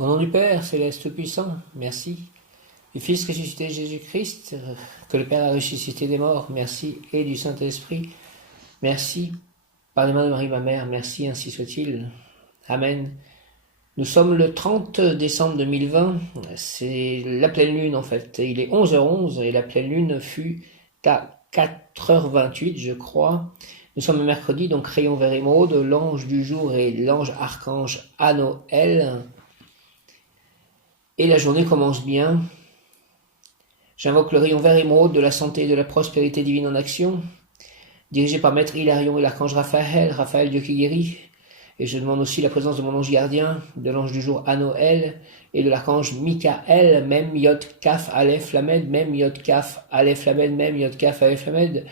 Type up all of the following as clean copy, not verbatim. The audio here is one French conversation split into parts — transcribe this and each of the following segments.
Au nom du Père, céleste puissant, merci. Du Fils ressuscité Jésus-Christ, que le Père a ressuscité des morts, merci. Et du Saint-Esprit, merci. Par les mains de Marie, ma mère, merci, ainsi soit-il. Amen. Nous sommes le 30 décembre 2020, c'est la pleine lune en fait. Il est 11h11 et la pleine lune fut à 4h28, je crois. Nous sommes le mercredi, donc rayon vert émeraude, l'ange du jour et l'ange archange à Noël. Et la journée commence bien. J'invoque le rayon vert émeraude de la santé et de la prospérité divine en action, dirigé par Maître Hilarion et l'archange Raphaël, Raphaël Dieu qui guérit. Et je demande aussi la présence de mon ange gardien, de l'ange du jour à Noël, et de l'archange Michael, même Yod Kaf Aleph Lamed, même Yod Kaf Aleph Lamed, même Yod Kaf Aleph Lamed.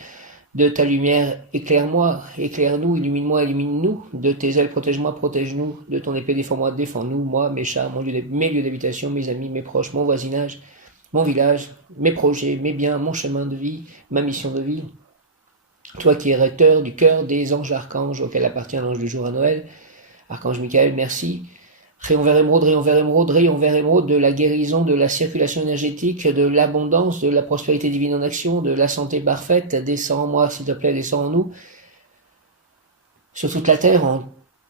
De ta lumière, éclaire-moi, éclaire-nous, illumine-moi, illumine-nous. De tes ailes, protège-moi, protège-nous. De ton épée, défends-moi, défends-nous. Moi, mes chats, mes lieux d'habitation, mes amis, mes proches, mon voisinage, mon village, mes projets, mes biens, mon chemin de vie, ma mission de vie. Toi qui es recteur du cœur des anges archanges auquel appartient l'ange du jour à Noël, archange Michael, merci. Rayon vert émeraude, rayon vert émeraude, rayon vert émeraude de la guérison, de la circulation énergétique, de l'abondance, de la prospérité divine en action, de la santé parfaite. Descends en moi, s'il te plaît, descends en nous. Sur toute la terre,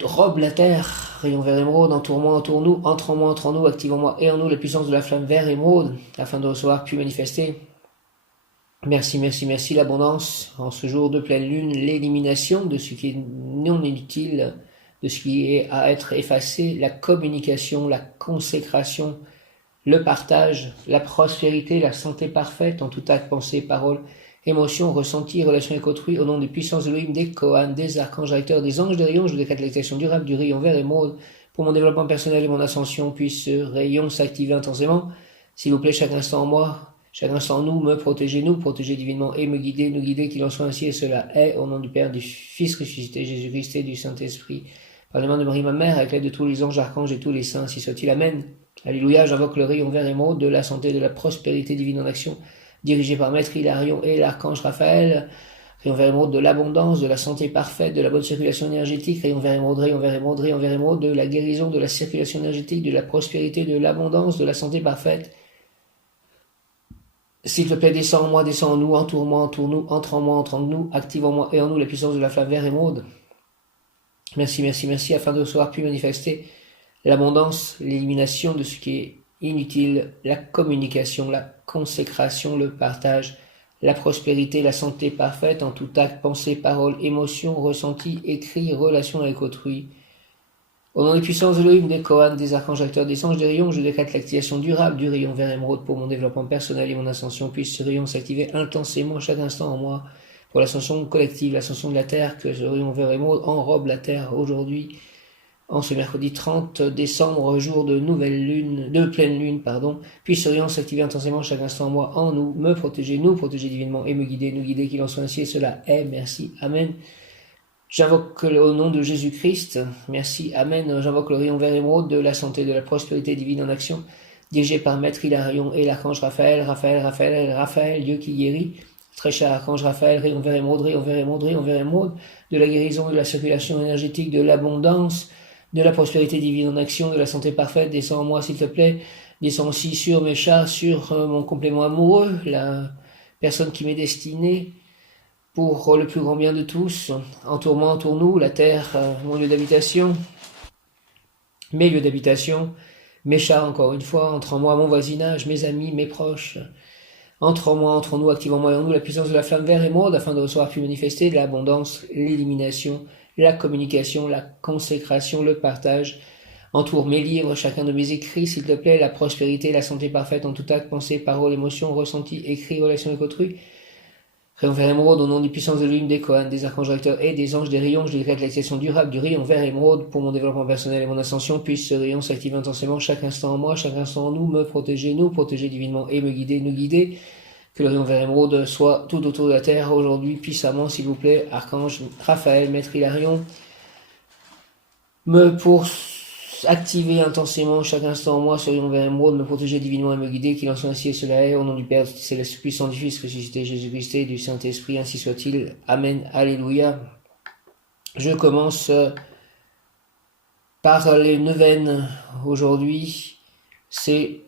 enrobe la terre. Rayon vert émeraude, entoure-moi, entoure-nous, entre en moi, entre en nous, active en moi et en nous la puissance de la flamme vert émeraude, afin de recevoir puis manifester. Merci, merci, merci, l'abondance, en ce jour de pleine lune, l'élimination de ce qui est non inutile, de ce qui est à être effacé, la communication, la consécration, le partage, la prospérité, la santé parfaite en tout acte, pensée, parole, émotion, ressenti, relation avec autrui, au nom des puissances de l'Elohim, des Kohan, des archanges recteurs, des anges de rayon, je décrète l'activation durable du rayon vert et émeraude pour mon développement personnel et mon ascension, puisse ce rayon s'activer intensément. S'il vous plaît, chaque instant en moi, chaque instant en nous, me protéger, nous protéger divinement et me guider, nous guider, qu'il en soit ainsi, et cela est, au nom du Père, du Fils ressuscité, Jésus-Christ et du Saint-Esprit, par les mains de Marie, ma mère, avec l'aide de tous les anges, archanges et tous les saints, si soit-il. Amen. Alléluia, j'invoque le rayon vert émeraude de la santé et de la prospérité divine en action, dirigé par Maître Hilarion et l'archange Raphaël. Rayon vert émeraude de l'abondance, de la santé parfaite, de la bonne circulation énergétique. Rayon vert émeraude, rayon vert émeraude, rayon vert émeraude de la guérison, de la circulation énergétique, de la prospérité, de l'abondance, de la santé parfaite. S'il te plaît, descends en moi, descends en nous, entoure-moi, entoure-nous, entre en moi, entre en nous, active en moi et en nous la puissance de la flamme vert émeraude. Merci, merci, merci, afin de recevoir puis manifester l'abondance, l'élimination de ce qui est inutile, la communication, la consécration, le partage, la prospérité, la santé parfaite en tout acte, pensée, parole, émotion, ressenti, écrit, relation avec autrui. Au nom des puissances de l'Elohim, des Kohan, des archanges acteurs, des anges, des rayons, je décrète l'activation durable du rayon vert émeraude pour mon développement personnel et mon ascension. Puisse ce rayon s'activer intensément chaque instant en moi pour l'ascension collective, l'ascension de la terre, que ce rayon vert émeraude enrobe la terre aujourd'hui, en ce mercredi 30 décembre, jour de nouvelle lune, de pleine lune, pardon. Puisse ce rayon s'activer intensément chaque instant en moi, en nous, me protéger, nous protéger divinement et me guider, nous guider, qu'il en soit ainsi, et cela est, merci, amen. J'invoque au nom de Jésus-Christ, merci, amen, j'invoque le rayon vert émeraude de la santé, de la prospérité divine en action, dirigé par Maître Hilarion et l'archange Raphaël, Raphaël, Dieu qui guérit, très cher archange Raphaël, rayon vert émeraude, rayon vert émeraude, rayon vert émeraude, de la guérison, de la circulation énergétique, de l'abondance, de la prospérité divine en action, de la santé parfaite, descends en moi s'il te plaît, descends aussi sur mes chats, sur mon complément amoureux, la personne qui m'est destinée, pour le plus grand bien de tous. Entoure-moi, entoure-nous, la terre, mon lieu d'habitation, mes lieux d'habitation, mes chats encore une fois, entre en moi, mon voisinage, mes amis, mes proches. Entre en moi, entre nous, active en moi et en nous la puissance de la flamme vert émeraude afin de recevoir puis manifester de l'abondance, l'élimination, la communication, la consécration, le partage. Entoure mes livres, chacun de mes écrits, s'il te plaît, la prospérité, la santé parfaite en tout acte, pensée, parole, émotion, ressenti, écrit, relation avec autrui. Rayon vert émeraude, au nom des puissances de l'Elohim, des Kohan, des archanges recteurs et des anges des rayons, je décrète l'activation durable du rayon vert émeraude pour mon développement personnel et mon ascension. Puisse ce rayon s'activer intensément chaque instant en moi, chaque instant en nous, me protéger, nous protéger divinement et me guider, nous guider. Que le rayon vert émeraude soit tout autour de la terre aujourd'hui, puissamment, s'il vous plaît, archange Raphaël, Maître Hilarion, pour activer intensément chaque instant en moi ce rayon vert émeraude, me protéger divinement et me guider, qu'il en soit ainsi et cela est, au nom du Père céleste puissant, du Fils ressuscité Jésus-Christ et du Saint-Esprit, ainsi soit-il. Amen, alléluia. Je commence par les neuvaines aujourd'hui. C'est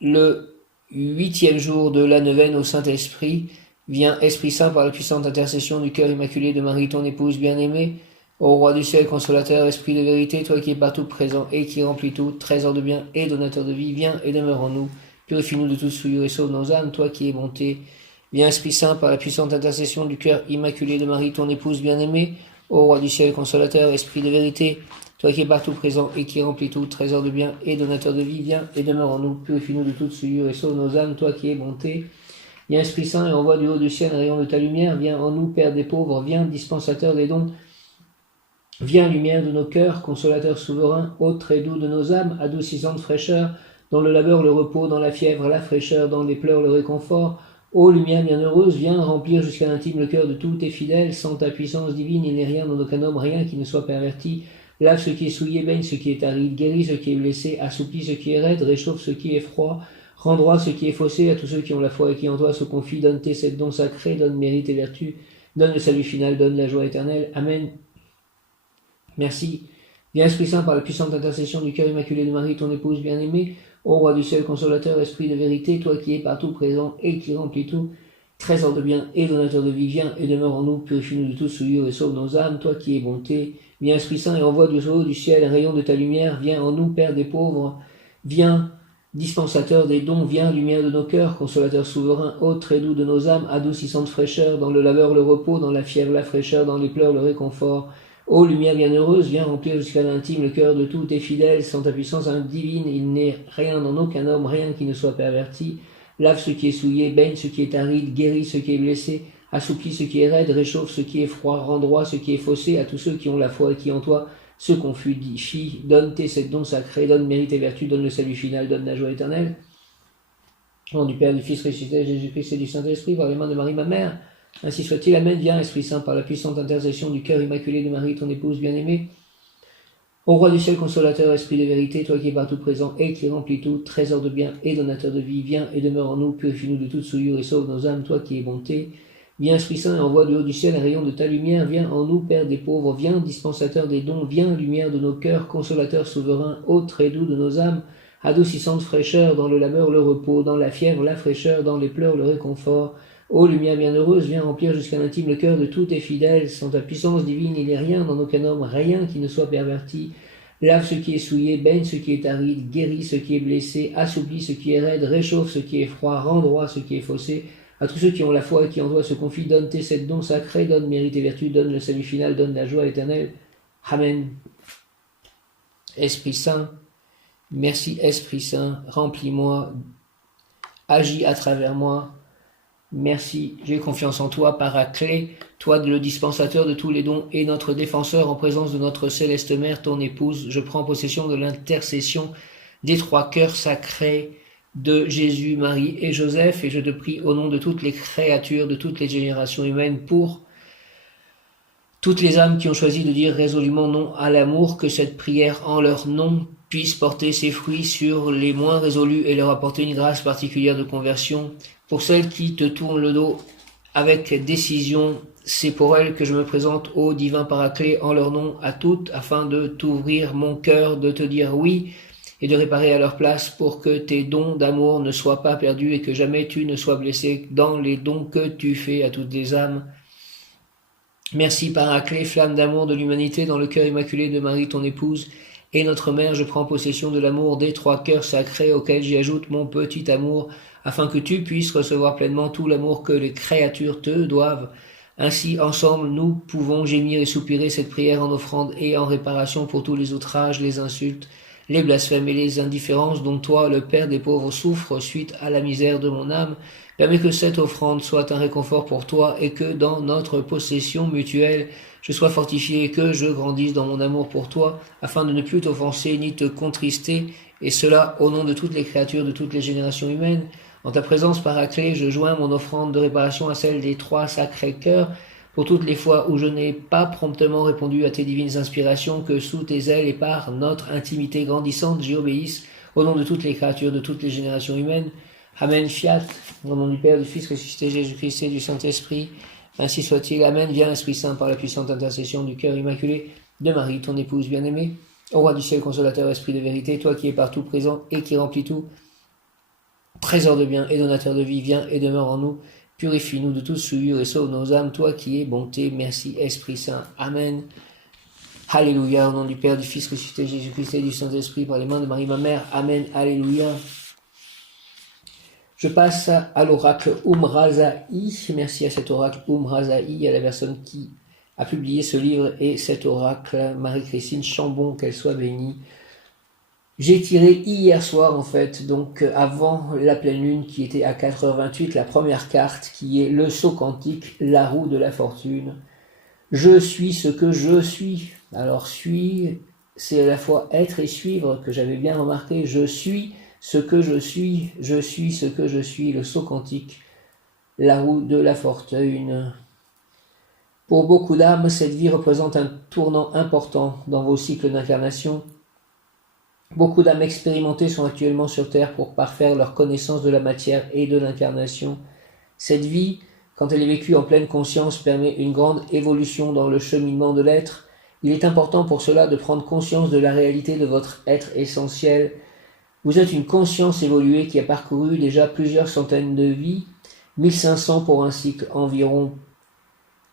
le 8e jour de la neuvaine au Saint-Esprit. Viens, Esprit Saint, par la puissante intercession du cœur immaculé de Marie, ton épouse bien-aimée, ô Roi du ciel, consolateur, Esprit de vérité, toi qui es partout présent et qui remplis tout, trésor de bien et donateur de vie, viens et demeure en nous. Purifie-nous de toute souillure et sauve nos âmes, toi qui es bonté. Viens, Esprit Saint, par la puissante intercession du cœur immaculé de Marie, ton épouse bien-aimée, ô Roi du ciel, consolateur, Esprit de vérité, toi qui es partout présent et qui remplis tout, trésor de bien et donateur de vie, viens et demeure en nous. Purifie-nous de toute souillure et sauve nos âmes, toi qui es bonté. Viens, Esprit Saint, et envoie du haut du ciel un rayon de ta lumière. Viens en nous, Père des pauvres, viens, dispensateur des dons. Viens, lumière de nos cœurs, consolateur souverain, hôte très doux de nos âmes, adoucissante fraîcheur, dans le labeur le repos, dans la fièvre la fraîcheur, dans les pleurs le réconfort. Ô lumière bienheureuse, viens remplir jusqu'à l'intime le cœur de tous tes fidèles. Sans ta puissance divine, il n'est rien dans aucun homme, rien qui ne soit perverti. Lave ce qui est souillé, baigne ce qui est aride, guéris ce qui est blessé, assouplis ce qui est raide, réchauffe ce qui est froid, rends droit ce qui est faussé à tous ceux qui ont la foi et qui en toi se confient. Donne tes sept dons sacrés, donne mérite et vertu, donne le salut final, donne la joie éternelle. Amen. Merci. Viens, Esprit Saint, par la puissante intercession du cœur immaculé de Marie, ton épouse bien-aimée, ô Roi du ciel, consolateur, Esprit de vérité, toi qui es partout présent et qui remplis tout, trésor de bien et donateur de vie, viens et demeure en nous, purifie-nous de toute souillure et sauve nos âmes, toi qui es bonté. Viens, Esprit Saint, et envoie du haut du ciel un rayon de ta lumière, viens en nous, Père des pauvres, viens, dispensateur des dons, viens, lumière de nos cœurs, consolateur souverain, hôte très doux de nos âmes, adoucissante fraîcheur, dans le labeur le repos, dans la fièvre la fraîcheur, dans les pleurs le réconfort. Ô lumière bienheureuse, viens remplir jusqu'à l'intime le cœur de tous tes fidèles. Sans ta puissance divine, il n'est rien dans aucun homme, rien qui ne soit perverti. Lave ce qui est souillé, baigne ce qui est aride, guéris ce qui est blessé, assouplis ce qui est raide, réchauffe ce qui est froid, rend droit ce qui est faussé à tous ceux qui ont la foi et qui en toi se confient. Donne tes sept dons sacrés, donne mérite et vertu, donne le salut final, donne la joie éternelle. Au nom du Père, du Fils ressuscité, Jésus-Christ et du Saint-Esprit, par les mains de Marie, ma mère. Ainsi soit-il. Amen. Viens, Esprit Saint, par la puissante intercession du cœur immaculé de Marie, ton épouse bien-aimée. Ô Roi du ciel, consolateur, Esprit de vérité, toi qui es partout présent et qui remplis tout, trésor de bien et donateur de vie, viens et demeure en nous, purifie-nous de toute souillure et sauve nos âmes, toi qui es bonté. Viens, Esprit Saint, et envoie du haut du ciel un rayon de ta lumière, viens en nous, Père des pauvres, viens, dispensateur des dons, viens, lumière de nos cœurs, consolateur souverain, hôte très doux de nos âmes, adoucissante fraîcheur, dans le labeur le repos, dans la fièvre la fraîcheur, dans les pleurs le réconfort. Ô lumière bienheureuse, viens remplir jusqu'à l'intime le cœur de tous tes fidèles. Sans ta puissance divine, il n'est rien dans aucun homme, rien qui ne soit perverti. Lave ce qui est souillé, baigne ce qui est aride, guéris ce qui est blessé, assouplis ce qui est raide, réchauffe ce qui est froid, rend droit ce qui est faussé. À tous ceux qui ont la foi et qui en toi se confient, donne tes sept dons sacrés, donne mérite et vertu, donne le salut final, donne la joie éternelle. Amen. Esprit Saint, merci Esprit Saint, remplis-moi, agis à travers moi. Merci, j'ai confiance en toi, Paraclet, toi le dispensateur de tous les dons et notre défenseur en présence de notre céleste mère, ton épouse. Je prends possession de l'intercession des trois cœurs sacrés de Jésus, Marie et Joseph, et je te prie au nom de toutes les créatures, de toutes les générations humaines, pour toutes les âmes qui ont choisi de dire résolument non à l'amour, que cette prière en leur nom puisse porter ses fruits sur les moins résolus et leur apporter une grâce particulière de conversion. Pour celles qui te tournent le dos avec décision, c'est pour elles que je me présente au divin Paraclet en leur nom à toutes, afin de t'ouvrir mon cœur, de te dire oui, et de réparer à leur place pour que tes dons d'amour ne soient pas perdus et que jamais tu ne sois blessé dans les dons que tu fais à toutes les âmes. Merci Paraclet, flamme d'amour de l'humanité dans le cœur immaculé de Marie, ton épouse, et notre mère, je prends possession de l'amour des trois cœurs sacrés auxquels j'y ajoute mon petit amour, afin que tu puisses recevoir pleinement tout l'amour que les créatures te doivent. Ainsi, ensemble, nous pouvons gémir et soupirer cette prière en offrande et en réparation pour tous les outrages, les insultes, les blasphèmes et les indifférences dont toi, le Père des pauvres, souffres suite à la misère de mon âme. Permets que cette offrande soit un réconfort pour toi et que dans notre possession mutuelle, je sois fortifié et que je grandisse dans mon amour pour toi, afin de ne plus t'offenser ni te contrister, et cela au nom de toutes les créatures, de toutes les générations humaines. En ta présence, Paraclet, je joins mon offrande de réparation à celle des trois sacrés cœurs, pour toutes les fois où je n'ai pas promptement répondu à tes divines inspirations, que sous tes ailes et par notre intimité grandissante, j'y obéisse, au nom de toutes les créatures, de toutes les générations humaines. Amen, fiat, au nom du Père, du Fils ressuscité, Jésus-Christ et du Saint-Esprit. Ainsi soit-il. Amen. Viens, Esprit Saint, par la puissante intercession du cœur immaculé de Marie, ton épouse bien-aimée. Ô roi du ciel, consolateur, esprit de vérité, toi qui es partout présent et qui remplis tout, trésor de bien et donateur de vie, viens et demeure en nous, purifie-nous de toute souillure et sauve nos âmes, toi qui es bonté, merci, Esprit Saint. Amen. Alléluia, au nom du Père, du Fils ressuscité, Jésus-Christ et du Saint-Esprit, par les mains de Marie, ma mère. Amen. Alléluia. Je passe à l'oracle Razaï. Merci à cet oracle Razaï, à la personne qui a publié ce livre et cet oracle, Marie-Christine Chambon, qu'elle soit bénie. J'ai tiré hier soir, en fait, donc avant la pleine lune qui était à 4h28, la première carte qui est le saut quantique, la roue de la fortune. Je suis ce que je suis. Alors, c'est à la fois être et suivre que j'avais bien remarqué. Je suis ce que je suis ce que je suis, le saut quantique, la roue de la fortune. Pour beaucoup d'âmes, cette vie représente un tournant important dans vos cycles d'incarnation. Beaucoup d'âmes expérimentées sont actuellement sur Terre pour parfaire leur connaissance de la matière et de l'incarnation. Cette vie, quand elle est vécue en pleine conscience, permet une grande évolution dans le cheminement de l'être. Il est important pour cela de prendre conscience de la réalité de votre être essentiel. Vous êtes une conscience évoluée qui a parcouru déjà plusieurs centaines de vies, 1500 pour un cycle environ.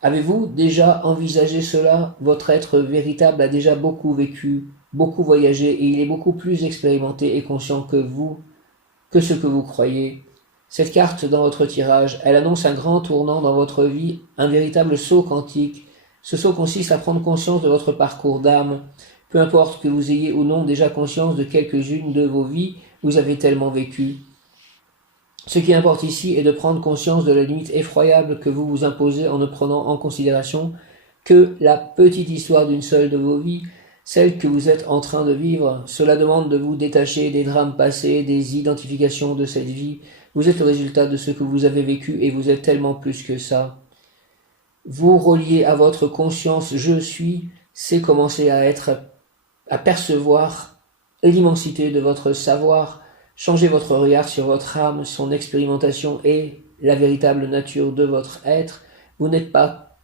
Avez-vous déjà envisagé cela? Votre être véritable a déjà beaucoup vécu, beaucoup voyagé, et il est beaucoup plus expérimenté et conscient que vous, que ce que vous croyez. Cette carte dans votre tirage, elle annonce un grand tournant dans votre vie, un véritable saut quantique. Ce saut consiste à prendre conscience de votre parcours d'âme. Peu importe que vous ayez ou non déjà conscience de quelques-unes de vos vies, vous avez tellement vécu. Ce qui importe ici est de prendre conscience de la limite effroyable que vous vous imposez en ne prenant en considération que la petite histoire d'une seule de vos vies, celle que vous êtes en train de vivre. Cela demande de vous détacher des drames passés, des identifications de cette vie. Vous êtes le résultat de ce que vous avez vécu et vous êtes tellement plus que ça. Vous relier à votre conscience « je suis », c'est commencer à percevoir l'immensité de votre savoir, changer votre regard sur votre âme, son expérimentation et la véritable nature de votre être. Vous n'êtes pas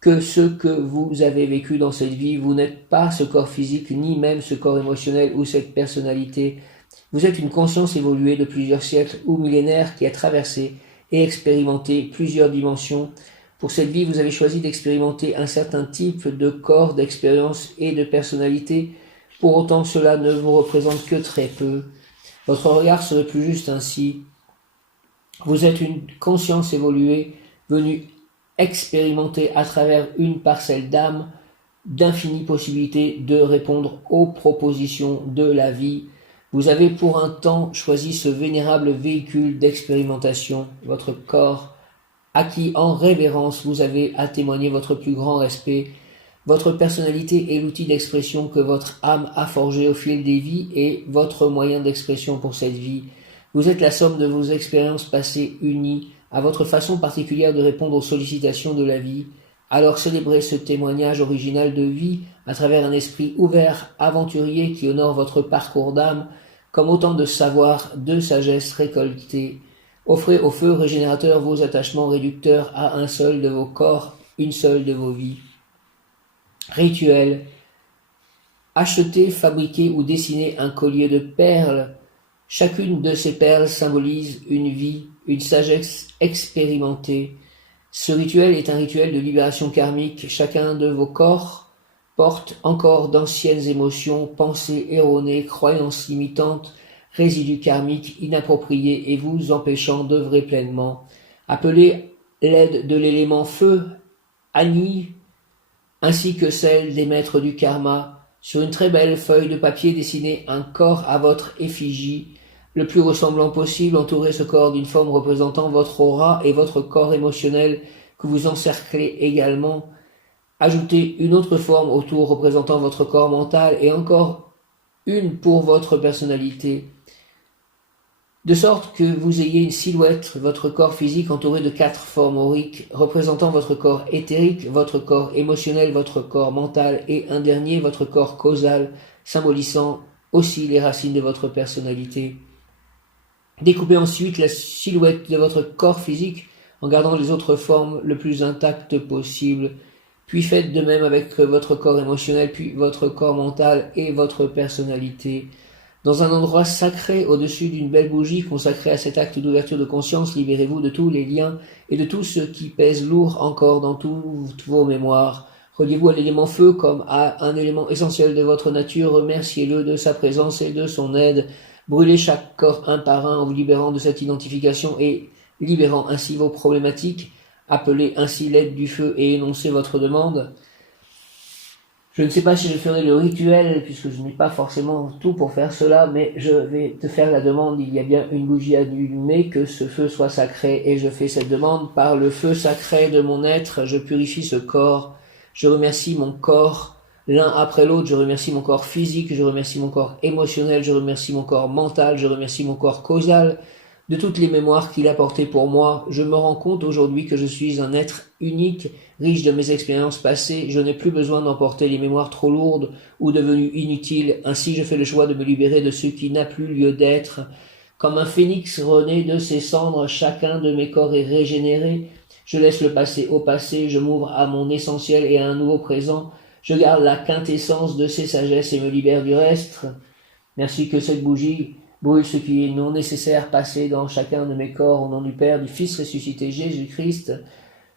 que ce que vous avez vécu dans cette vie, vous n'êtes pas ce corps physique, ni même ce corps émotionnel ou cette personnalité. Vous êtes une conscience évoluée de plusieurs siècles ou millénaires qui a traversé et expérimenté plusieurs dimensions. Pour cette vie, vous avez choisi d'expérimenter un certain type de corps, d'expérience et de personnalité. Pour autant, cela ne vous représente que très peu. Votre regard serait plus juste ainsi. Vous êtes une conscience évoluée, venue expérimenter à travers une parcelle d'âme d'infinies possibilités de répondre aux propositions de la vie. Vous avez pour un temps choisi ce vénérable véhicule d'expérimentation, votre corps, à qui en révérence vous avez à témoigner votre plus grand respect. Votre personnalité est l'outil d'expression que votre âme a forgé au fil des vies et votre moyen d'expression pour cette vie. Vous êtes la somme de vos expériences passées unies à votre façon particulière de répondre aux sollicitations de la vie. Alors célébrez ce témoignage original de vie à travers un esprit ouvert, aventurier qui honore votre parcours d'âme comme autant de savoir, de sagesse récoltée. Offrez au feu régénérateur vos attachements réducteurs à un seul de vos corps, une seule de vos vies. Rituel. Acheter, fabriquer ou dessiner un collier de perles. Chacune de ces perles symbolise une vie, une sagesse expérimentée. Ce rituel est un rituel de libération karmique. Chacun de vos corps porte encore d'anciennes émotions, pensées erronées, croyances limitantes, résidus karmiques inappropriés et vous empêchant d'œuvrer pleinement. Appelez l'aide de l'élément feu, Agni, ainsi que celle des maîtres du karma. Sur une très belle feuille de papier, dessinez un corps à votre effigie, le plus ressemblant possible. Entourez ce corps d'une forme représentant votre aura et votre corps émotionnel que vous encerclez également. Ajoutez une autre forme autour représentant votre corps mental et encore une pour votre personnalité, de sorte que vous ayez une silhouette, votre corps physique entouré de 4 formes auriques représentant votre corps éthérique, votre corps émotionnel, votre corps mental et un dernier, votre corps causal, symbolisant aussi les racines de votre personnalité. Découpez ensuite la silhouette de votre corps physique en gardant les autres formes le plus intactes possible. puis faites de même avec votre corps émotionnel, puis votre corps mental et votre personnalité. Dans un endroit sacré, au-dessus d'une belle bougie consacrée à cet acte d'ouverture de conscience, libérez-vous de tous les liens et de tout ce qui pèse lourd encore dans toutes vos mémoires. Reliez-vous à l'élément feu comme à un élément essentiel de votre nature. Remerciez-le de sa présence et de son aide. Brûlez chaque corps un par un en vous libérant de cette identification et libérant ainsi vos problématiques. Appelez ainsi l'aide du feu et énoncez votre demande. Je ne sais pas si je ferai le rituel, puisque je n'ai pas forcément tout pour faire cela, mais je vais te faire la demande. Il y a bien une bougie allumée, que ce feu soit sacré, et je fais cette demande. Par le feu sacré de mon être, je purifie ce corps. Je remercie mon corps l'un après l'autre. Je remercie mon corps physique, je remercie mon corps émotionnel, je remercie mon corps mental, je remercie mon corps causal. De toutes les mémoires qu'il a portées pour moi, je me rends compte aujourd'hui que je suis un être unique, riche de mes expériences passées. Je n'ai plus besoin d'emporter les mémoires trop lourdes ou devenues inutiles. Ainsi, je fais le choix de me libérer de ce qui n'a plus lieu d'être. Comme un phénix renaît de ses cendres, chacun de mes corps est régénéré. Je laisse le passé au passé, je m'ouvre à mon essentiel et à un nouveau présent. Je garde la quintessence de ces sagesses et me libère du reste. Merci que cette bougie brûle ce qui est non nécessaire, passé dans chacun de mes corps, au nom du Père, du Fils ressuscité Jésus-Christ,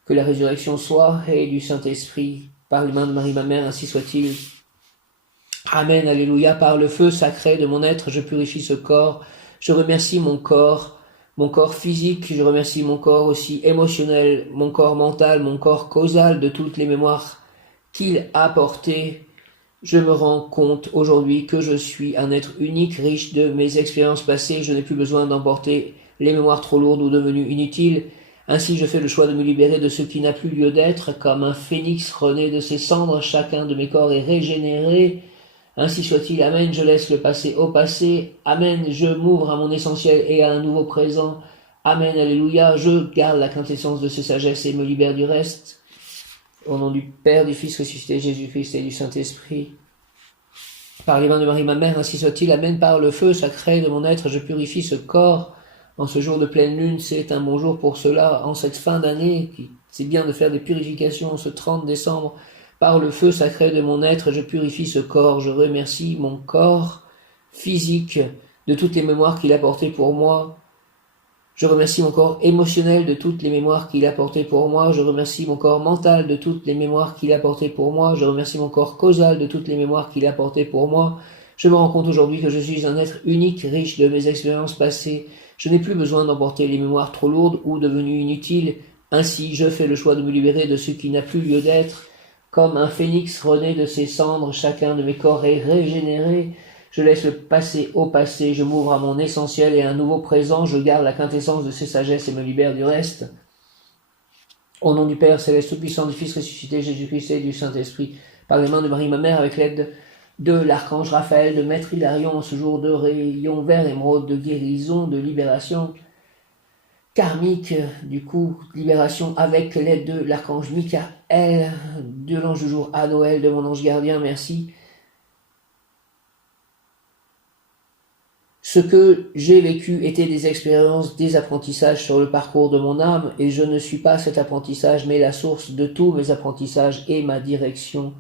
que la résurrection soit, et du Saint-Esprit, par les mains de Marie ma mère, ainsi soit-il. Amen, alléluia, par le feu sacré de mon être, je purifie ce corps, je remercie mon corps physique, je remercie mon corps aussi émotionnel, mon corps mental, mon corps causal, de toutes les mémoires qu'il a portées. Je me rends compte aujourd'hui que je suis un être unique, riche de mes expériences passées. Je n'ai plus besoin d'emporter les mémoires trop lourdes ou devenues inutiles. Ainsi, je fais le choix de me libérer de ce qui n'a plus lieu d'être. Comme un phénix renaît de ses cendres, chacun de mes corps est régénéré. Ainsi soit-il. Amen. Je laisse le passé au passé. Amen. Je m'ouvre à mon essentiel et à un nouveau présent. Amen. Alléluia. Je garde la quintessence de ces sagesses et me libère du reste. Au nom du Père, du Fils ressuscité Jésus-Christ et du Saint-Esprit. Par les mains de Marie ma mère, ainsi soit-il. Amen. Par le feu sacré de mon être, je purifie ce corps. En ce jour de pleine lune, c'est un bon jour pour cela. En cette fin d'année, c'est bien de faire des purifications en ce 30 décembre. Par le feu sacré de mon être, je purifie ce corps. Je remercie mon corps physique de toutes les mémoires qu'il a portées pour moi. Je remercie mon corps émotionnel de toutes les mémoires qu'il a portées pour moi. Je remercie mon corps mental de toutes les mémoires qu'il a portées pour moi. Je remercie mon corps causal de toutes les mémoires qu'il a portées pour moi. Je me rends compte aujourd'hui que je suis un être unique, riche de mes expériences passées. Je n'ai plus besoin d'emporter les mémoires trop lourdes ou devenues inutiles. Ainsi, je fais le choix de me libérer de ce qui n'a plus lieu d'être. Comme un phénix renaît de ses cendres, chacun de mes corps est régénéré. Je laisse le passé au passé, je m'ouvre à mon essentiel et à un nouveau présent, je garde la quintessence de ces sagesses et me libère du reste. Au nom du Père céleste tout-puissant, du Fils ressuscité Jésus-Christ et du Saint-Esprit, par les mains de Marie ma mère, avec l'aide de l'archange Raphaël, de Maître Hilarion, en ce jour de rayon vert émeraude, de guérison, de libération karmique, du coup, libération avec l'aide de l'archange Michael, de l'ange du jour à Noël, de mon ange gardien, merci. Ce que j'ai vécu était des expériences, des apprentissages sur le parcours de mon âme, et je ne suis pas cet apprentissage, mais la source de tous mes apprentissages et ma direction.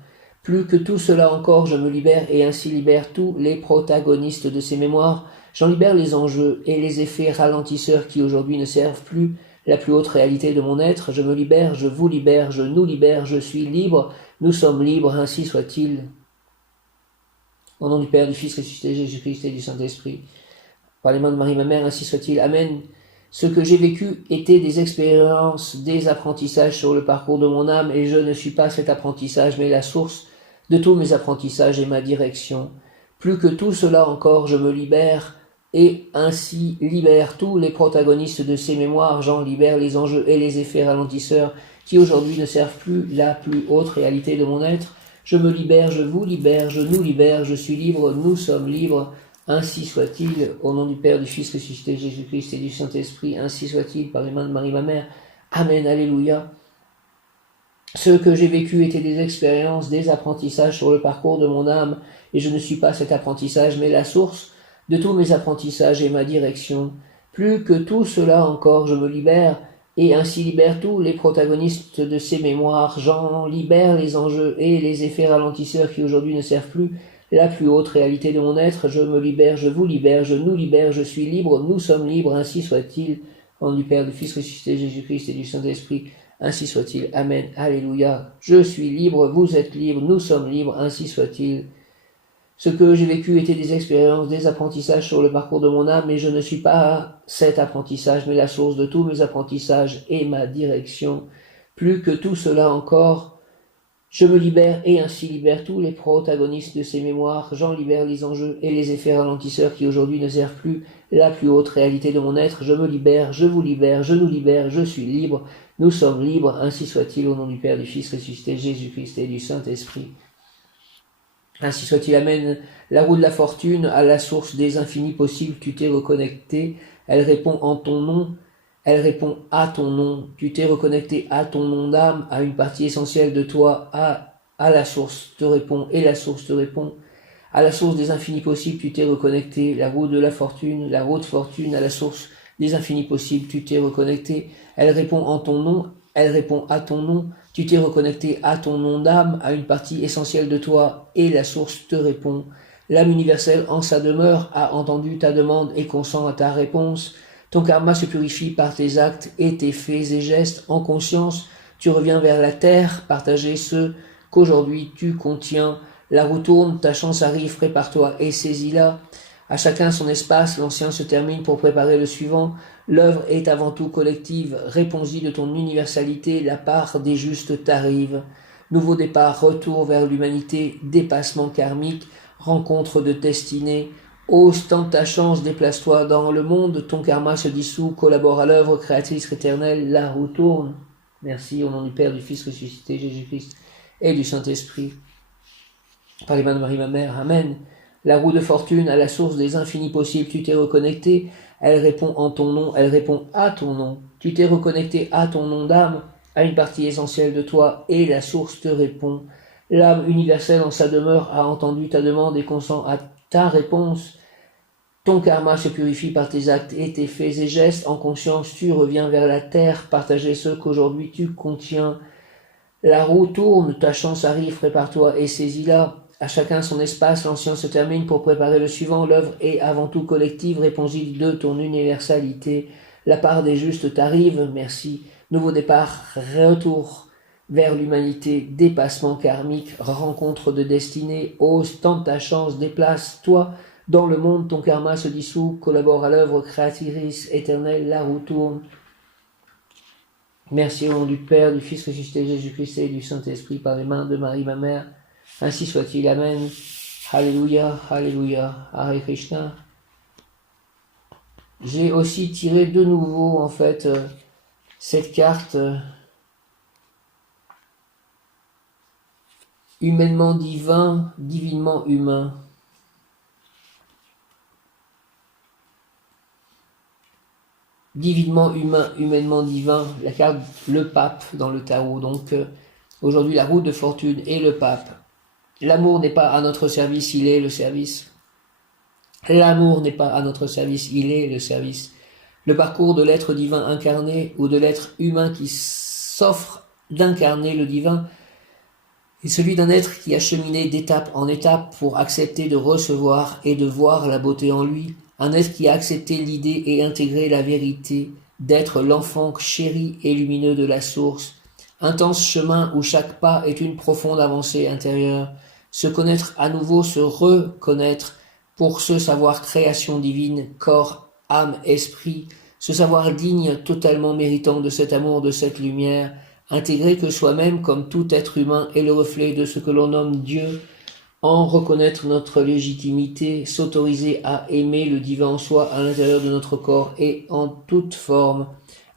Plus que tout cela encore, je me libère et ainsi libère tous les protagonistes de ces mémoires. J'en libère les enjeux et les effets ralentisseurs qui aujourd'hui ne servent plus la plus haute réalité de mon être. Je me libère, je vous libère, je nous libère, je suis libre, nous sommes libres, ainsi soit-il. Au nom du Père, du Fils ressuscité Jésus-Christ et du Saint-Esprit. Par les mains de Marie ma mère, ainsi soit-il. Amen. Ce que j'ai vécu était des expériences, des apprentissages sur le parcours de mon âme, et je ne suis pas cet apprentissage, mais la source de tous mes apprentissages et ma direction. Plus que tout cela encore, je me libère, et ainsi libère tous les protagonistes de ces mémoires. J'en libère les enjeux et les effets ralentisseurs qui aujourd'hui ne servent plus la plus haute réalité de mon être. Je me libère, je vous libère, je nous libère, je suis libre, nous sommes libres. Ainsi soit-il, au nom du Père, du Fils ressuscité Jésus-Christ et du Saint-Esprit, ainsi soit-il, par les mains de Marie ma mère. Amen, alléluia. Ce que j'ai vécu était des expériences, des apprentissages sur le parcours de mon âme, et je ne suis pas cet apprentissage, mais la source de tous mes apprentissages et ma direction. Plus que tout cela encore, je me libère, et ainsi libère tous les protagonistes de ces mémoires. Jean libère les enjeux et les effets ralentisseurs qui aujourd'hui ne servent plus la plus haute réalité de mon être. Je me libère, je vous libère, je nous libère, je suis libre, nous sommes libres, ainsi soit-il. Au nom du Père, du Fils ressuscité, Jésus-Christ et du Saint-Esprit, ainsi soit-il. Amen. Alléluia. Je suis libre, vous êtes libre, nous sommes libres, ainsi soit-il. Ce que j'ai vécu était des expériences, des apprentissages sur le parcours de mon âme, mais je ne suis pas cet apprentissage, mais la source de tous mes apprentissages et ma direction. Plus que tout cela encore, je me libère et ainsi libère tous les protagonistes de ces mémoires. J'en libère les enjeux et les effets ralentisseurs qui aujourd'hui ne servent plus la plus haute réalité de mon être. Je me libère, je vous libère, je nous libère, je suis libre, nous sommes libres, ainsi soit-il au nom du Père, du Fils ressuscité, Jésus-Christ et du Saint-Esprit. Ainsi soit-il, amène la roue de la fortune à la source des infinis possibles, tu t'es reconnecté, elle répond en ton nom, elle répond à ton nom, tu t'es reconnecté à ton nom d'âme, à une partie essentielle de toi, à la source te répond, et la source te répond, à la source des infinis possibles, tu t'es reconnecté, la roue de la fortune, la roue de fortune, à la source des infinis possibles, tu t'es reconnecté, elle répond en ton nom, elle répond à ton nom, tu t'es reconnecté à ton nom d'âme, à une partie essentielle de toi, et la source te répond. L'âme universelle en sa demeure a entendu ta demande et consent à ta réponse. Ton karma se purifie par tes actes et tes faits et gestes. En conscience, tu reviens vers la terre, partager ce qu'aujourd'hui tu contiens. La roue tourne, ta chance arrive, prépare-toi et saisis-la. À chacun son espace, l'ancien se termine pour préparer le suivant. L'œuvre est avant tout collective, réponds-y de ton universalité, la part des justes t'arrive. Nouveau départ, retour vers l'humanité, dépassement karmique, rencontre de destinée. Ose, tente ta chance, déplace-toi dans le monde, ton karma se dissout, collabore à l'œuvre créatrice éternelle, la roue tourne. Merci au nom du Père, du Fils ressuscité, Jésus-Christ, et du Saint-Esprit. Par les mains de Marie, ma mère, Amen. La roue de fortune à la source des infinis possibles, tu t'es reconnecté, elle répond en ton nom, elle répond à ton nom. Tu t'es reconnecté à ton nom d'âme, à une partie essentielle de toi, et la source te répond. L'âme universelle en sa demeure a entendu ta demande et consent à ta réponse. Ton karma se purifie par tes actes et tes faits et gestes. En conscience, tu reviens vers la terre, partager ce qu'aujourd'hui tu contiens. La roue tourne, ta chance arrive, prépare-toi et saisis-la. À chacun son espace, l'ancien se termine pour préparer le suivant. L'œuvre est avant tout collective, réponds-y de ton universalité. La part des justes t'arrive, merci. Nouveau départ, retour vers l'humanité, dépassement karmique, rencontre de destinée. Ose, tente ta chance, déplace-toi dans le monde, ton karma se dissout, collabore à l'œuvre créatrice éternelle, la roue tourne. Merci au nom du Père, du Fils ressuscité, Jésus-Christ et du Saint-Esprit, par les mains de Marie, ma mère. Ainsi soit-il. Amen. Alléluia, Alléluia, Hare Krishna. J'ai aussi tiré de nouveau, en fait, cette carte humainement divin, divinement humain. Divinement humain, humainement divin, la carte le pape dans le tarot. Donc aujourd'hui la roue de fortune et le pape. L'amour n'est pas à notre service, il est le service. L'amour n'est pas à notre service, il est le service. Le parcours de l'être divin incarné ou de l'être humain qui s'offre d'incarner le divin est celui d'un être qui a cheminé d'étape en étape pour accepter de recevoir et de voir la beauté en lui. Un être qui a accepté l'idée et intégré la vérité, d'être l'enfant chéri et lumineux de la source. Intense chemin où chaque pas est une profonde avancée intérieure. Se connaître à nouveau, se reconnaître, pour ce savoir création divine, corps, âme, esprit, ce savoir digne, totalement méritant de cet amour, de cette lumière, intégrer que soi-même, comme tout être humain, est le reflet de ce que l'on nomme Dieu, en reconnaître notre légitimité, s'autoriser à aimer le divin en soi à l'intérieur de notre corps et en toute forme,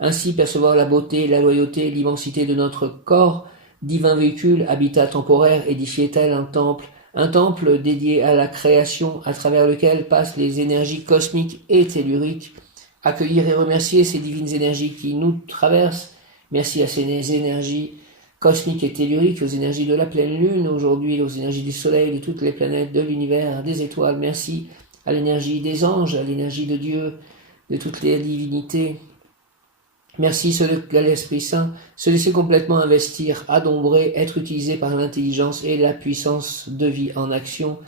ainsi percevoir la beauté, la loyauté, l'immensité de notre corps, divin véhicule, habitat temporaire, édifié tel un temple dédié à la création à travers lequel passent les énergies cosmiques et telluriques, accueillir et remercier ces divines énergies qui nous traversent. Merci à ces énergies cosmiques et telluriques, aux énergies de la pleine lune aujourd'hui, aux énergies du soleil, de toutes les planètes, de l'univers, des étoiles. Merci à l'énergie des anges, à l'énergie de Dieu, de toutes les divinités. Merci à l'Esprit Saint, se laisser complètement investir, adombrer, être utilisé par l'intelligence et la puissance de vie en action.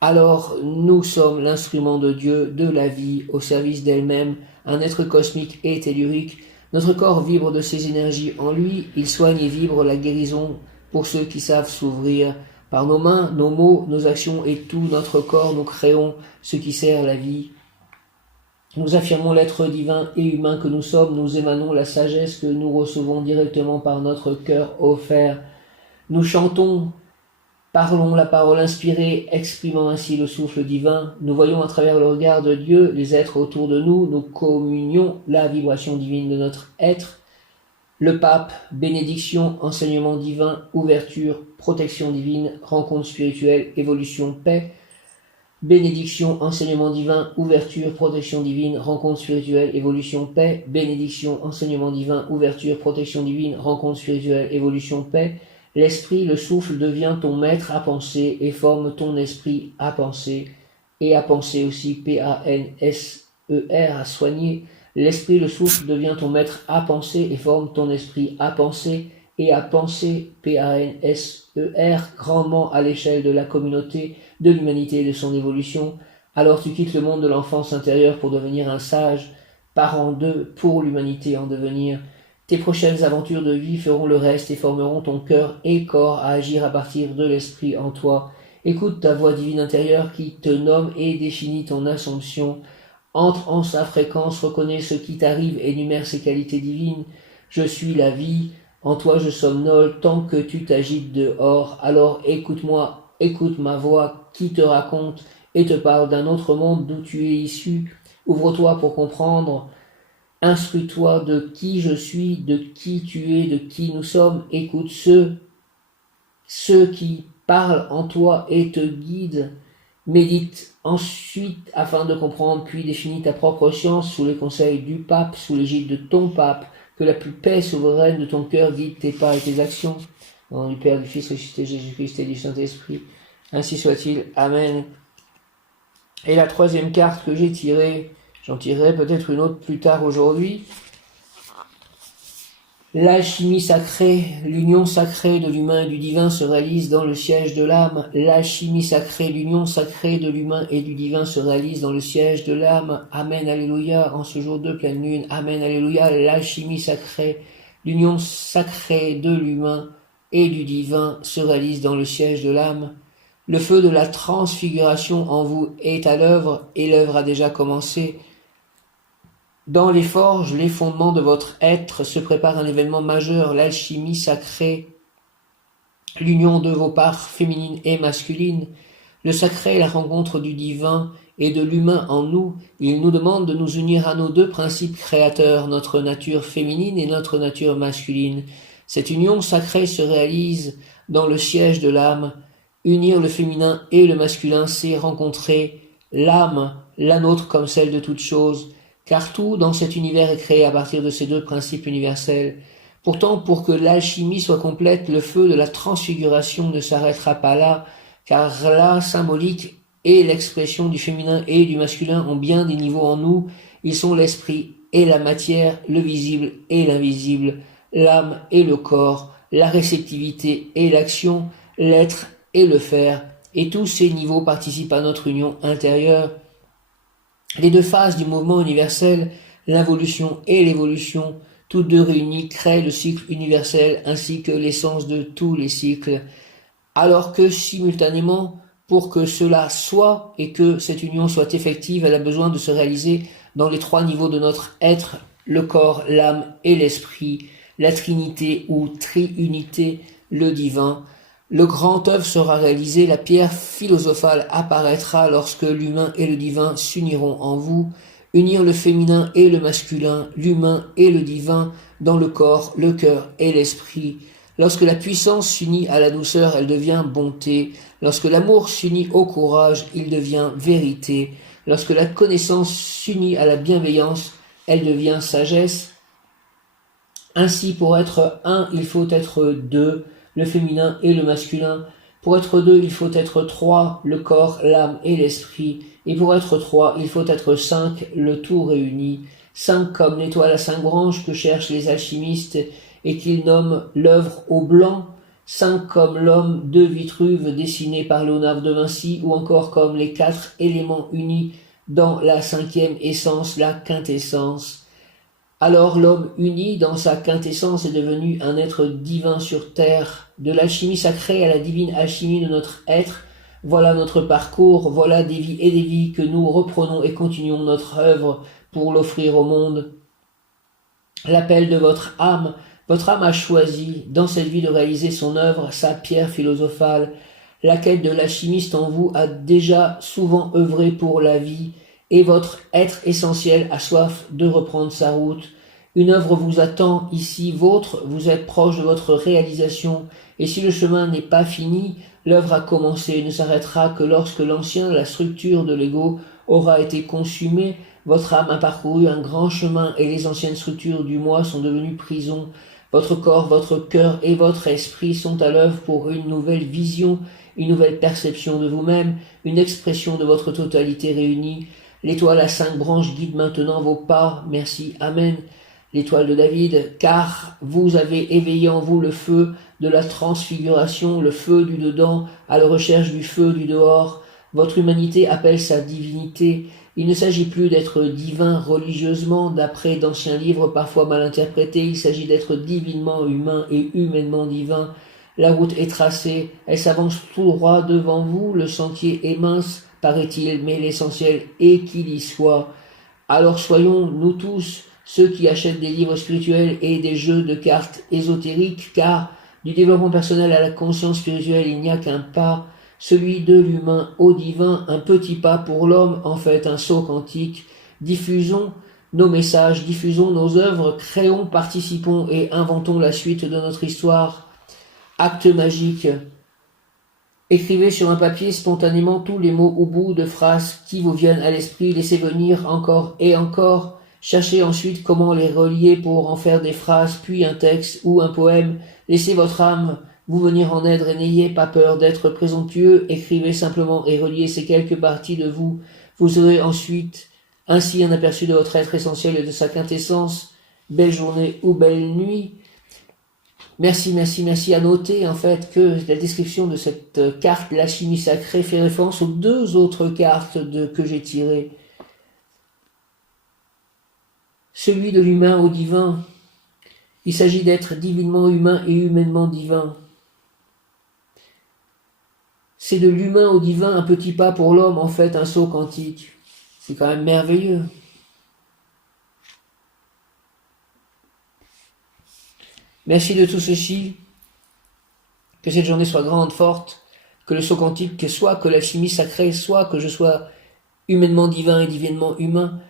Alors nous sommes l'instrument de Dieu, de la vie, au service d'elle-même, un être cosmique et tellurique. Notre corps vibre de ses énergies en lui, il soigne et vibre la guérison pour ceux qui savent s'ouvrir. Par nos mains, nos mots, nos actions et tout notre corps, nous créons ce qui sert la vie. Nous affirmons l'être divin et humain que nous sommes, nous émanons la sagesse que nous recevons directement par notre cœur offert. Nous chantons, parlons la parole inspirée, exprimant ainsi le souffle divin. Nous voyons à travers le regard de Dieu les êtres autour de nous, nous communions la vibration divine de notre être. Le pape, bénédiction, enseignement divin, ouverture, protection divine, rencontre spirituelle, évolution, paix. Bénédiction, enseignement divin, ouverture, protection divine, rencontre spirituelle, évolution, paix. Bénédiction, enseignement divin, ouverture, protection divine, rencontre spirituelle, évolution, paix. L'esprit, le souffle, devient ton maître à penser et forme ton esprit à penser. Et à penser aussi, P-A-N-S-E-R, à soigner. L'esprit, le souffle, devient ton maître à penser et forme ton esprit à penser. Et à penser, P-A-N-S-E-R, grandement à l'échelle de la communauté, de l'humanité et de son évolution. Alors tu quittes le monde de l'enfance intérieure pour devenir un sage, parent d'eux pour l'humanité en devenir. Tes prochaines aventures de vie feront le reste et formeront ton cœur et corps à agir à partir de l'esprit en toi. Écoute ta voix divine intérieure qui te nomme et définit ton assomption. Entre en sa fréquence, reconnais ce qui t'arrive, énumère ses qualités divines. Je suis la vie, en toi je somnole tant que tu t'agites dehors. Alors écoute-moi, écoute ma voix qui te raconte et te parle d'un autre monde d'où tu es issu. Ouvre-toi pour comprendre. Instruis-toi de qui je suis, de qui tu es, de qui nous sommes. Écoute ceux qui parlent en toi et te guident. Médite ensuite afin de comprendre, puis définis ta propre science sous les conseils du pape, sous l'égide de ton pape. Que la plus paix souveraine de ton cœur guide tes pas et tes actions. Au nom du Père, du Fils, ressuscité Jésus-Christ et du Saint-Esprit. Ainsi soit-il. Amen. Et la troisième carte que j'ai tirée, j'en tirerai peut-être une autre plus tard aujourd'hui. L'alchimie sacrée, l'union sacrée de l'humain et du divin se réalise dans le siège de l'âme. L'alchimie sacrée, l'union sacrée de l'humain et du divin se réalise dans le siège de l'âme. Amen, alléluia, en ce jour de pleine lune. Amen, alléluia, l'alchimie sacrée, l'union sacrée de l'humain et du divin se réalise dans le siège de l'âme. Le feu de la transfiguration en vous est à l'œuvre et l'œuvre a déjà commencé. Dans les forges, les fondements de votre être se prépare un événement majeur, l'alchimie sacrée, l'union de vos parts féminines et masculines. Le sacré est la rencontre du divin et de l'humain en nous. Il nous demande de nous unir à nos deux principes créateurs, notre nature féminine et notre nature masculine. Cette union sacrée se réalise dans le siège de l'âme. Unir le féminin et le masculin, c'est rencontrer l'âme, la nôtre comme celle de toute chose. Car tout dans cet univers est créé à partir de ces deux principes universels. Pourtant, pour que l'alchimie soit complète, le feu de la transfiguration ne s'arrêtera pas là, car la symbolique et l'expression du féminin et du masculin ont bien des niveaux en nous. Ils sont l'esprit et la matière, le visible et l'invisible, l'âme et le corps, la réceptivité et l'action, l'être et le faire. Et tous ces niveaux participent à notre union intérieure. Les deux phases du mouvement universel, l'involution et l'évolution, toutes deux réunies, créent le cycle universel ainsi que l'essence de tous les cycles. Alors que simultanément, pour que cela soit et que cette union soit effective, elle a besoin de se réaliser dans les trois niveaux de notre être, le corps, l'âme et l'esprit, la trinité ou triunité, le divin. Le grand œuvre sera réalisé, la pierre philosophale apparaîtra lorsque l'humain et le divin s'uniront en vous. Unir le féminin et le masculin, l'humain et le divin, dans le corps, le cœur et l'esprit. Lorsque la puissance s'unit à la douceur, elle devient bonté. Lorsque l'amour s'unit au courage, il devient vérité. Lorsque la connaissance s'unit à la bienveillance, elle devient sagesse. Ainsi, pour être un, il faut être deux, le féminin et le masculin. Pour être deux, il faut être trois, le corps, l'âme et l'esprit. Et pour être trois, il faut être cinq, le tout réuni. saint comme l'étoile à 5 branches que cherchent les alchimistes et qu'ils nomment l'œuvre au blanc, saint comme l'homme de Vitruve dessiné par Léonard de Vinci, ou encore comme les 4 éléments unis dans la 5e essence, la quintessence. Alors l'homme uni dans sa quintessence est devenu un être divin sur terre. De l'alchimie sacrée à la divine alchimie de notre être, voilà notre parcours, voilà des vies et des vies que nous reprenons et continuons notre œuvre pour l'offrir au monde. L'appel de votre âme a choisi dans cette vie de réaliser son œuvre, sa pierre philosophale. La quête de l'alchimiste en vous a déjà souvent œuvré pour la vie, et votre être essentiel a soif de reprendre sa route. Une œuvre vous attend ici, vôtre, vous êtes proche de votre réalisation, et si le chemin n'est pas fini, l'œuvre a commencé et ne s'arrêtera que lorsque l'ancien, la structure de l'ego, aura été consumée. Votre âme a parcouru un grand chemin et les anciennes structures du moi sont devenues prison. Votre corps, votre cœur et votre esprit sont à l'œuvre pour une nouvelle vision, une nouvelle perception de vous-même, une expression de votre totalité réunie. L'étoile à 5 branches guide maintenant vos pas. Merci. Amen. L'étoile de David, car vous avez éveillé en vous le feu de la transfiguration, le feu du dedans, à la recherche du feu du dehors. Votre humanité appelle sa divinité. Il ne s'agit plus d'être divin religieusement, d'après d'anciens livres parfois mal interprétés, il s'agit d'être divinement humain et humainement divin. La route est tracée, elle s'avance tout droit devant vous, le sentier est mince, paraît-il, mais l'essentiel est qu'il y soit. Alors soyons, nous tous, ceux qui achètent des livres spirituels et des jeux de cartes ésotériques, car du développement personnel à la conscience spirituelle, il n'y a qu'un pas, celui de l'humain au divin, un petit pas pour l'homme, en fait un saut quantique. Diffusons nos messages, diffusons nos œuvres, créons, participons et inventons la suite de notre histoire. Acte magique. Écrivez sur un papier spontanément tous les mots ou bouts de phrases qui vous viennent à l'esprit, laissez venir encore et encore. Cherchez ensuite comment les relier pour en faire des phrases, puis un texte ou un poème. Laissez votre âme vous venir en aide et n'ayez pas peur d'être présomptueux. Écrivez simplement et reliez ces quelques parties de vous. Vous aurez ensuite ainsi un aperçu de votre être essentiel et de sa quintessence. Belle journée ou belle nuit. Merci à noter en fait que la description de cette carte, l'alchimie sacrée, fait référence aux 2 autres cartes que j'ai tirées. Celui de l'humain au divin. Il s'agit d'être divinement humain et humainement divin. C'est de l'humain au divin un petit pas pour l'homme, en fait un saut quantique. C'est quand même merveilleux. Merci de tout ceci. Que cette journée soit grande, forte, que le saut quantique, que soit que l'alchimie sacrée, soit que je sois humainement divin et divinement humain.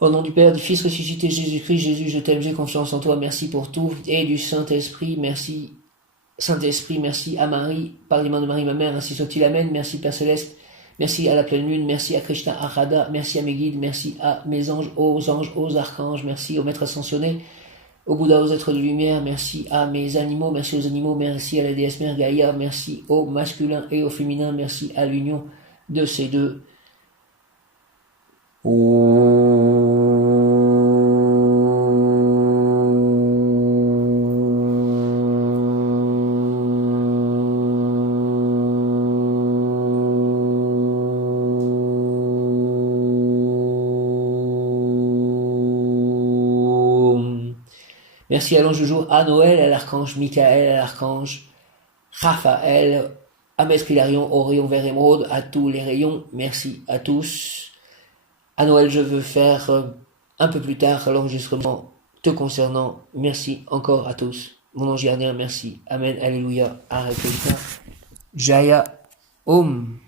Au nom du Père, du Fils ressuscité Jésus-Christ, Jésus, je t'aime, j'ai confiance en toi, merci pour tout, et du Saint-Esprit, merci. Saint-Esprit, merci à Marie, par les mains de Marie, ma mère, ainsi soit-il, amen. Merci Père Céleste, merci à la pleine lune, merci à Krishna, à Radha, merci à mes guides, merci à mes anges, aux archanges, merci aux maîtres ascensionnés, au Bouddha, aux êtres de lumière, merci à mes animaux, merci aux animaux, merci à la déesse mère Gaïa, merci au masculin et au féminin, merci à l'union de ces deux. Merci à l'ange du jour, à Noël, à l'archange Michael, à l'archange Raphaël, à Maître Hilarion, au rayon vert émeraude, à tous les rayons. Merci à tous. À Noël, je veux faire un peu plus tard l'enregistrement te concernant. Merci encore à tous. Mon ange gardien, merci. Amen, Alléluia, Hare Krishna, Jaya, Om.